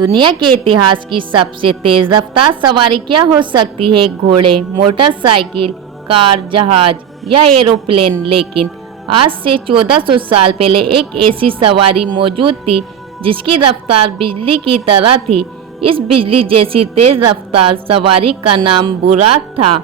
दुनिया के इतिहास की सबसे तेज रफ्तार सवारी क्या हो सकती है? घोड़े, मोटरसाइकिल, कार, जहाज या एरोप्लेन। लेकिन आज से 1400 साल पहले एक ऐसी सवारी मौजूद थी जिसकी रफ्तार बिजली की तरह थी। इस बिजली जैसी तेज रफ्तार सवारी का नाम बुराक था।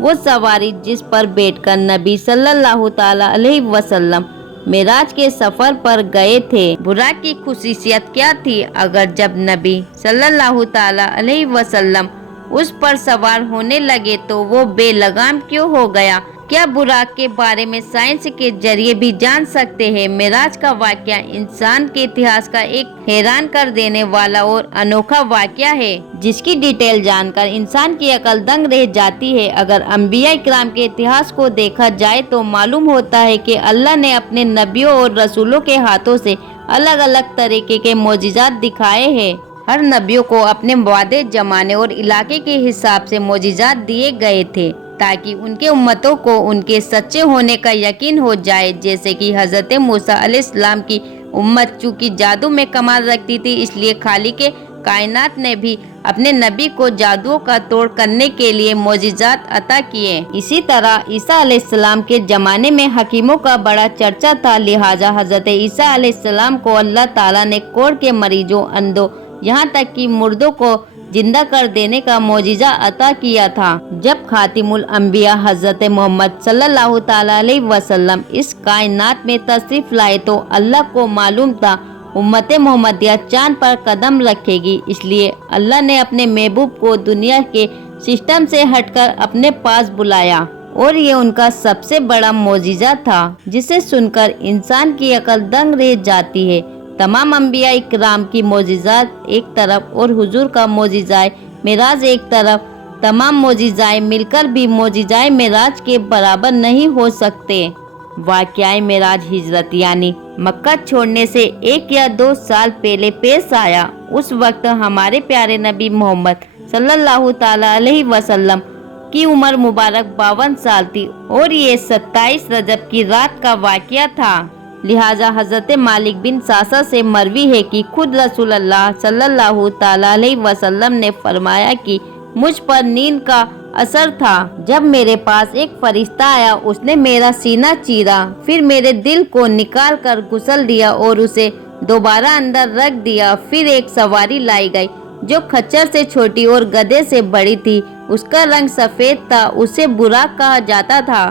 वो सवारी जिस पर बैठकर नबी सल्लल्लाहु ताला अलैहि वसल्लम मेराज के सफर पर गए थे। बुराक की खुसूसियत क्या थी? अगर जब नबी सल्लल्लाहु ताला अलैहि वसल्लम उस पर सवार होने लगे तो वो बेलगाम क्यों हो गया? क्या बुराक के बारे में साइंस के जरिए भी जान सकते हैं? मेराज का वाकया इंसान के इतिहास का एक हैरान कर देने वाला और अनोखा वाकया है, जिसकी डिटेल जानकर इंसान की अकल दंग रह जाती है। अगर अंबिया इकराम के इतिहास को देखा जाए तो मालूम होता है कि अल्लाह ने अपने नबियों और रसूलों के हाथों से अलग अलग तरीके के मोजिज़ात दिखाए हैं। हर नबियों को अपने वादे, जमाने और इलाके के हिसाब से मोजिज़ात दिए गए थे ताकि उनके उम्मतों को उनके सच्चे होने का यकीन हो जाए। जैसे कि हज़रत मूसा अलैहिस्सलाम की उम्मत चूँकि जादू में कमाल रखती थी, इसलिए खालिक कायनात ने भी अपने नबी को जादुओं का तोड़ करने के लिए मोजिज़ात अता किए। इसी तरह ईसा अलैहिस्सलाम के ज़माने में हकीमों का बड़ा चर्चा था, लिहाजा हज़रत ईसा अलैहिस्सलाम को अल्लाह ताला ने कोढ़ के मरीजों, अंधों, यहाँ तक कि मुर्दों को जिंदा कर देने का मोजिज़ा अता किया था। जब खातिमुल अंबिया हज़रत मोहम्मद सल्लल्लाहु ताला अलैहि वसल्लम इस कायनात में तशरीफ लाए तो अल्लाह को मालूम था उम्मत मोहम्मदिया चांद पर कदम रखेगी, इसलिए अल्लाह ने अपने महबूब को दुनिया के सिस्टम से हटकर अपने पास बुलाया और ये उनका सबसे बड़ा मोजिज़ा था, जिसे सुनकर इंसान की अकल दंग रह जाती है। तमाम अंबिया इकराम की मोजिज़ात एक तरफ और हुजूर का मोजिज़ाए मेराज एक तरफ, तमाम मोजिज़ाए मिलकर भी मोजिज़ाए मेराज के बराबर नहीं हो सकते। वाक़या मेराज हिजरत यानी मक्का छोड़ने से 1 या 2 साल पहले पेश आया। उस वक्त हमारे प्यारे नबी मोहम्मद सल्लल्लाहु ताला अलैहि वसल्लम की उम्र मुबारक 52 साल थी और ये 27 रजब की रात का वाक़या था। लिहाजा हज़रत मालिक बिन सासा से मरवी है कि खुद रसूलुल्लाह सल्लल्लाहु ताला अलैहि वसल्लम ने फरमाया कि मुझ पर नींद का असर था। जब मेरे पास एक फरिश्ता आया, उसने मेरा सीना चीरा, फिर मेरे दिल को निकाल कर गुसल दिया और उसे दोबारा अंदर रख दिया। फिर एक सवारी लाई गई जो खच्चर से छोटी और गधे से बड़ी थी। उसका रंग सफ़ेद था, उसे बुराक कहा जाता था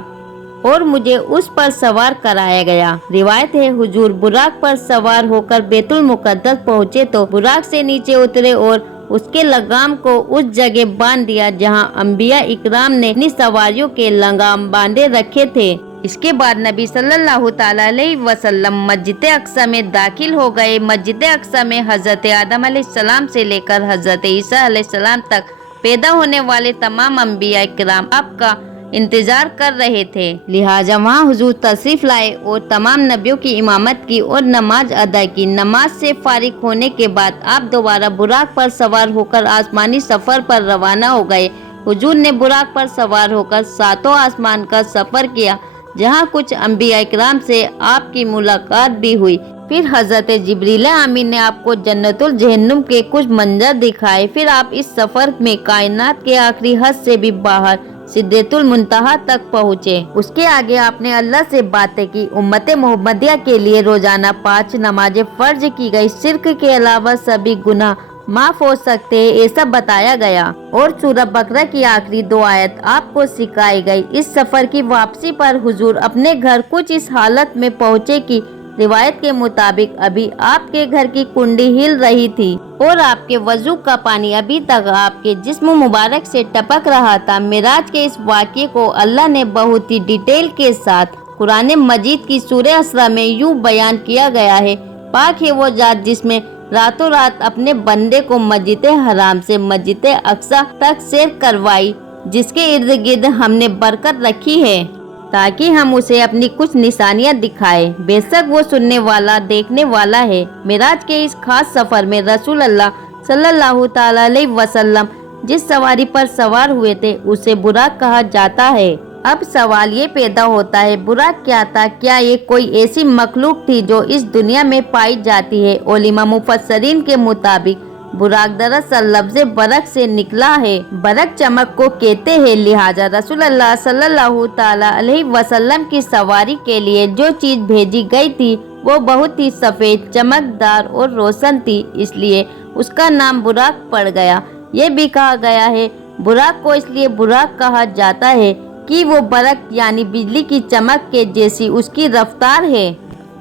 और मुझे उस पर सवार कराया गया। रिवायत है हुजूर बुराक पर सवार होकर बैतुल मुकद्दस पहुँचे तो बुराक से नीचे उतरे और उसके लगाम को उस जगह बांध दिया जहां अंबिया इकराम ने अपनी सवारियों के लगाम बांधे रखे थे। इसके बाद नबी सल्लल्लाहु ताला अलैहि वसल्लम मस्जिद अक्सा में दाखिल हो गए। मस्जिद अक्सा में हज़रत आदम अलैहिस्सलाम से लेकर हज़रत ईसा अलैहिस्सलाम तक पैदा होने वाले तमाम अंबिया इकराम आपका इंतजार कर रहे थे। लिहाजा वहाँ हुजूर तशरीफ लाए और तमाम नबियों की इमामत की और नमाज अदा की। नमाज से फारिग होने के बाद आप दोबारा बुराक पर सवार होकर आसमानी सफर पर रवाना हो गए। हुजूर ने बुराक पर सवार होकर 7 आसमान का सफर किया, जहाँ कुछ अंबिया इकराम से आपकी मुलाकात भी हुई। फिर हज़रत जिब्रील आमीन ने आपको जन्नतुल जहन्नुम के कुछ मंजर दिखाए। फिर आप इस सफर में कायनात के आखिरी हद से भी बाहर सिद्दतुल मुंतहा तक पहुँचे। उसके आगे आपने अल्लाह से बातें की। उम्मत मोहम्मदिया के लिए रोजाना 5 नमाजें फर्ज की गई। शिर्क के अलावा सभी गुनाह माफ हो सकते हैं, ऐसा बताया गया। और सूरह बकरा की आखिरी 2 आयत आपको सिखाई गई। इस सफर की वापसी पर हुजूर अपने घर कुछ इस हालत में पहुँचे कि रिवायत के मुताबिक अभी आपके घर की कुंडी हिल रही थी और आपके वजू का पानी अभी तक आपके जिस्म मुबारक से टपक रहा था। मेराज के इस वाक़ये को अल्लाह ने बहुत ही डिटेल के साथ कुरान मजीद की सूरह असरा में यूँ बयान किया गया है। पाक है वो जात जिसमें रातों रात अपने बंदे को मस्जिद हराम से मस्जिद अक्सा तक सैर करवाई, जिसके इर्द गिर्द हमने बरकत रखी है ताकि हम उसे अपनी कुछ निशानियां दिखाएं। बेशक वो सुनने वाला देखने वाला है। मेराज के इस खास सफर में रसूल अल्लाह सल्लल्लाहु ताला अलैहि वसल्लम जिस सवारी पर सवार हुए थे उसे बुराक कहा जाता है। अब सवाल ये पैदा होता है, बुराक क्या था? क्या ये कोई ऐसी मखलूक थी जो इस दुनिया में पाई जाती है? उलमा मुफस्सरीन के मुताबिक बुराक दरअसल लफ्ज़ बरक से निकला है। बरक चमक को कहते हैं, लिहाजा रसूलुल्लाह सल्लल्लाहु ताला अलैहि वसल्लम की सवारी के लिए जो चीज़ भेजी गई थी वो बहुत ही सफ़ेद, चमकदार और रोशन थी, इसलिए उसका नाम बुराक पड़ गया। ये भी कहा गया है बुराक को इसलिए बुराक कहा जाता है कि वो बरक यानी बिजली की चमक के जैसी उसकी रफ्तार है।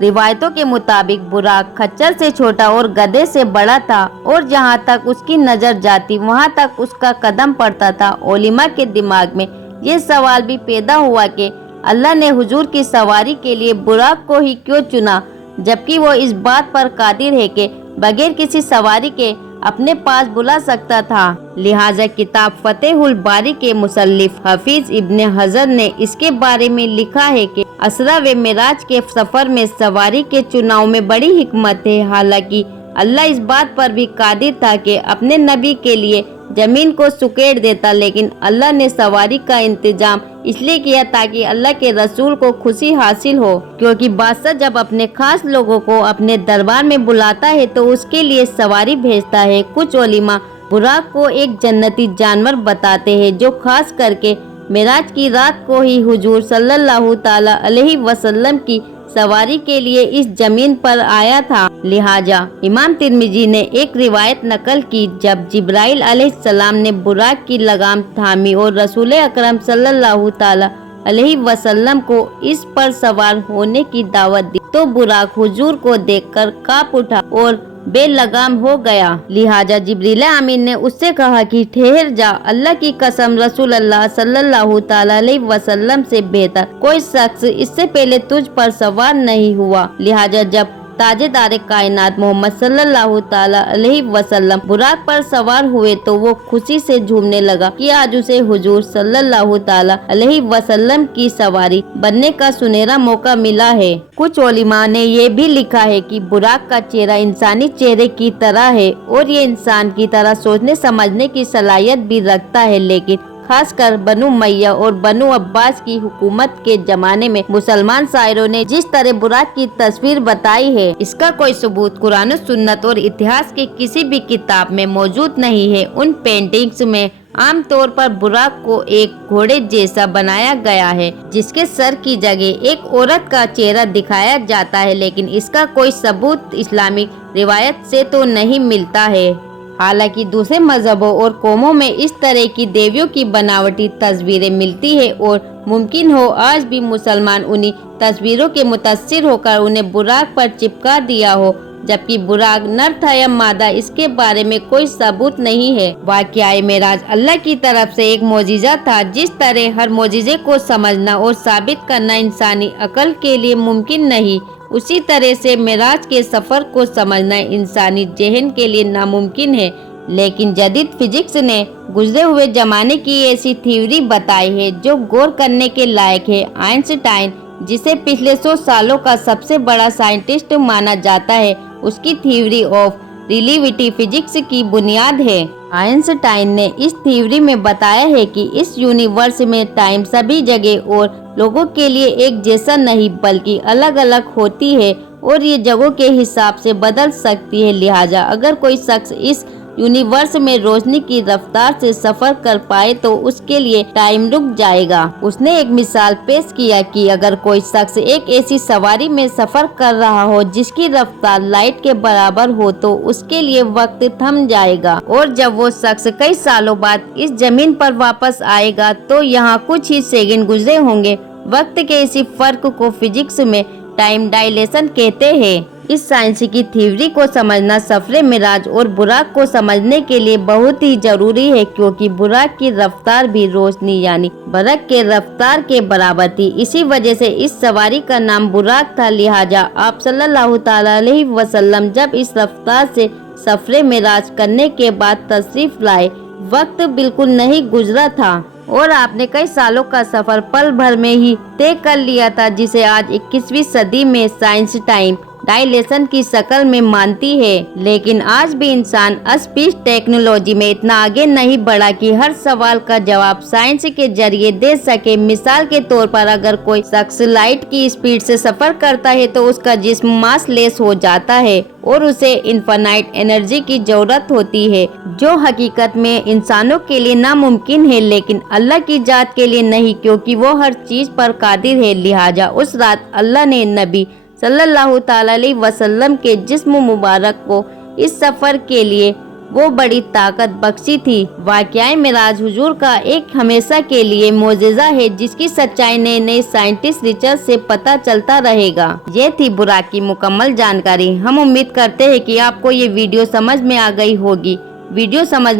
रिवायतों के मुताबिक बुराक खच्चर से छोटा और गधे से बड़ा था और जहाँ तक उसकी नज़र जाती वहाँ तक उसका कदम पड़ता था। उलिमा के दिमाग में ये सवाल भी पैदा हुआ कि अल्लाह ने हुजूर की सवारी के लिए बुराक को ही क्यों चुना, जबकि वो इस बात पर कादिर है कि बगैर किसी सवारी के अपने पास बुला सकता था। लिहाजा किताब फतेहुल बारी के मुसल्लिफ हफीज इब्ने हजर ने इसके बारे में लिखा है कि असरा व मिराज के सफर में सवारी के चुनाव में बड़ी हिकमत है। हालांकि अल्लाह इस बात पर भी कादिर था कि अपने नबी के लिए जमीन को सुकेड़ देता, लेकिन अल्लाह ने सवारी का इंतजाम इसलिए किया ताकि अल्लाह के रसूल को खुशी हासिल हो, क्योंकि बादशाह जब अपने खास लोगों को अपने दरबार में बुलाता है तो उसके लिए सवारी भेजता है। कुछ उलिमा बुराक को एक जन्नती जानवर बताते हैं जो खास करके मिराज की रात को ही हुजूर सल्लल्लाहु ताला अलैहि वसल्लम की सवारी के लिए इस जमीन पर आया था। लिहाजा इमाम तिर्मिजी ने एक रिवायत नकल की, जब जिब्राइल अलैहिस्सलाम ने बुराक की लगाम थामी और रसूल अकरम सल्लल्लाहु ताला अलैहि वसल्लम को इस पर सवार होने की दावत दी तो बुराक हुजूर को देखकर कांप उठा और बेलगाम हो गया। लिहाजा जिब्रील अमीन ने उससे कहा कि ठहर जा, अल्लाह की कसम रसूलुल्लाह सल्लल्लाहु ताला अलैहि वसल्लम से बेहतर कोई शख्स इससे पहले तुझ पर सवार नहीं हुआ। लिहाजा जब ताजेदार कायनात मोहम्मद सल्लल्लाहु ताला अलैहि वसल्लम बुराक पर सवार हुए तो वो खुशी से झूमने लगा कि आज उसे हुजूर सल्लल्लाहु ताला अलैहि वसल्लम की सवारी बनने का सुनहरा मौका मिला है। कुछ उलिमा ने ये भी लिखा है कि बुराक का चेहरा इंसानी चेहरे की तरह है और ये इंसान की तरह सोचने समझने की सलाहियत भी रखता है, लेकिन खासकर बनु मैया और बनु अब्बास की हुकूमत के जमाने में मुसलमान शायरों ने जिस तरह बुराक की तस्वीर बताई है, इसका कोई सबूत कुरान सुन्नत और इतिहास की किसी भी किताब में मौजूद नहीं है। उन पेंटिंग्स में आमतौर पर बुराक को एक घोड़े जैसा बनाया गया है जिसके सर की जगह एक औरत का चेहरा दिखाया जाता है, लेकिन इसका कोई सबूत इस्लामिक रिवायत से तो नहीं मिलता है। हालांकि दूसरे मजहबों और कौमों में इस तरह की देवियों की बनावटी तस्वीरें मिलती है और मुमकिन हो आज भी मुसलमान उन्हीं तस्वीरों के मुतासिर होकर उन्हें बुराक पर चिपका दिया हो, जबकि बुराक नर था या मादा इसके बारे में कोई सबूत नहीं है। वाक़या मेराज अल्लाह की तरफ से एक मोजिज़ा था। जिस तरह हर मोजिज़े को समझना और साबित करना इंसानी अकल के लिए मुमकिन नहीं, उसी तरह से मेराज के सफर को समझना इंसानी जहन के लिए नामुमकिन है। लेकिन जदीद फिजिक्स ने गुजरे हुए जमाने की ऐसी थ्योरी बताई है जो गौर करने के लायक है। आइंस्टाइन, जिसे पिछले 100 सालों का सबसे बड़ा साइंटिस्ट माना जाता है, उसकी थ्योरी ऑफ रिलेटिविटी फिजिक्स की बुनियाद है। आइंस्टाइन ने इस थ्योरी में बताया है कि इस यूनिवर्स में टाइम सभी जगह और लोगों के लिए एक जैसा नहीं बल्कि अलग अलग होती है और ये जगहों के हिसाब से बदल सकती है। लिहाजा अगर कोई शख्स इस यूनिवर्स में रोशनी की रफ्तार से सफर कर पाए तो उसके लिए टाइम रुक जाएगा। उसने एक मिसाल पेश किया कि अगर कोई शख्स एक ऐसी सवारी में सफर कर रहा हो जिसकी रफ्तार लाइट के बराबर हो तो उसके लिए वक्त थम जाएगा, और जब वो शख्स कई सालों बाद इस जमीन पर वापस आएगा तो यहाँ कुछ ही सेकंड गुजरे होंगे। वक्त के इसी फर्क को फिजिक्स में टाइम डायलेशन कहते हैं। इस साइंस की थ्योरी को समझना सफरे मिराज और बुराक को समझने के लिए बहुत ही जरूरी है, क्योंकि बुराक की रफ्तार भी रोशनी यानी बरक के रफ्तार के बराबर थी। इसी वजह से इस सवारी का नाम बुराक था। लिहाजा आप सल्लल्लाहु ताला अलैहि वसल्लम जब इस रफ्तार से सफरे मिराज करने के बाद तशरीफ लाए, वक्त बिल्कुल नहीं गुजरा था और आपने कई सालों का सफर पल भर में ही तय कर लिया था, जिसे आज 21वीं सदी में साइंस टाइम डायलेशन की शक्ल में मानती है, लेकिन आज भी इंसान स्पेस टेक्नोलॉजी में इतना आगे नहीं बढ़ा कि हर सवाल का जवाब साइंस के जरिए दे सके। मिसाल के तौर पर अगर कोई शख्स लाइट की स्पीड से सफर करता है तो उसका जिस्म मासलेस हो जाता है और उसे इनफाइनाइट एनर्जी की जरूरत होती है, जो हकीकत में इंसानों के लिए नामुमकिन है, लेकिन अल्लाह की जात के लिए नहीं, क्योंकि वो हर चीज पर कादिर है। लिहाजा उस रात अल्लाह ने नबी सल्लल्लाहु ताला अलैहि वसल्लम के जिस्म मुबारक को इस सफर के लिए वो बड़ी ताकत बख्शी थी। वाक़या मेराज हुजूर का एक हमेशा के लिए मोजेज़ा है, जिसकी सच्चाई नए नए साइंटिस्ट रिसर्च से पता चलता रहेगा। ये थी बुराक की मुकम्मल जानकारी। हम उम्मीद करते हैं कि आपको ये वीडियो समझ में आ गई होगी। वीडियो समझ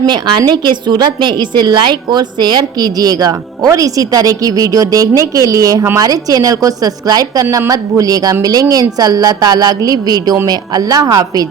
में आने के सूरत में इसे लाइक और शेयर कीजिएगा, और इसी तरह की वीडियो देखने के लिए हमारे चैनल को सब्सक्राइब करना मत भूलिएगा। मिलेंगे इंशाअल्लाह ताला अगली वीडियो में। अल्लाह हाफिज।